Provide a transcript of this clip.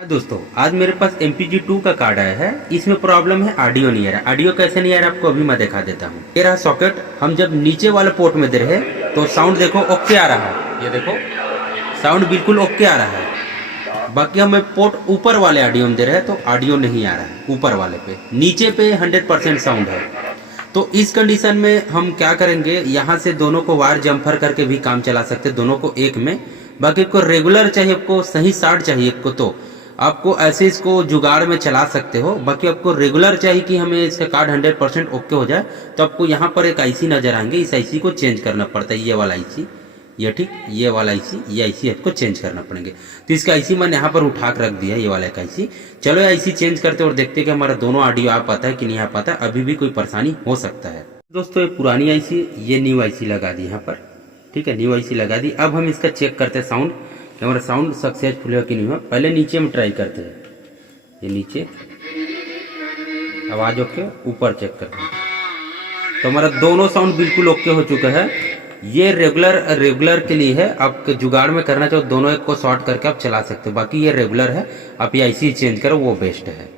हाँ दोस्तों, आज मेरे पास MPG-2 का कार्ड आया है। इसमें प्रॉब्लम है, ऑडियो नहीं आ रहा। ऑडियो कैसे नहीं आ रहा आपको अभी मैं दिखा देता हूँ। ये रहा सॉकेट। हम जब नीचे वाले पोर्ट में दे रहे हैं तो साउंड देखो ओके आ रहा है। ये देखो साउंड बिल्कुल ओके आ रहा है। बाकी हमें पोर्ट ऊपर वाले ऑडियो में दे रहे हैं तो ऑडियो नहीं आ रहा है ऊपर वाले पे। नीचे पे 100% साउंड है। तो इस कंडीशन में हम क्या करेंगे, यहाँ से दोनों को वायर जम्फर करके भी काम चला सकते हैं, दोनों को एक में। बाकी आपको रेगुलर चाहिए, आपको सही साउंड चाहिए आपको, तो आपको ऐसे इसको जुगाड़ में चला सकते हो। बाकी आपको रेगुलर चाहिए कि हमें इसका कार्ड 100% ओके हो जाए, तो आपको यहाँ पर एक आईसी नजर आएंगे। इस आईसी को चेंज करना पड़ता है, ये वाला आईसी, ये ठीक, ये वाला आईसी, ये आईसी आपको चेंज करना पड़ेंगे। तो इसका आईसी मैंने यहाँ पर उठा कर रख दिया, ये वाला एक आईसी। चलो आईसी चेंज करते और देखते कि हमारा दोनों ऑडियो आ पाता है कि नहीं आ पाता। अभी भी कोई परेशानी हो सकता है। दोस्तों, ये पुरानी आईसी, ये न्यू आईसी लगा दी यहाँ पर, ठीक है, न्यू आईसी लगा दी। अब हम इसका चेक करते हैं साउंड, कि हमारा साउंड सक्सेसफुल है कि नहीं हुआ। पहले नीचे में ट्राई करते हैं, ये नीचे आवाज ओके, ऊपर चेक करते हैं तो हमारा दोनों साउंड बिल्कुल ओके हो चुका है। ये रेगुलर के लिए है। आप जुगाड़ में करना चाहो दोनों एक को शॉर्ट करके आप चला सकते हो। बाकी ये रेगुलर है, आप ये आईसी चेंज करो, वो बेस्ट है।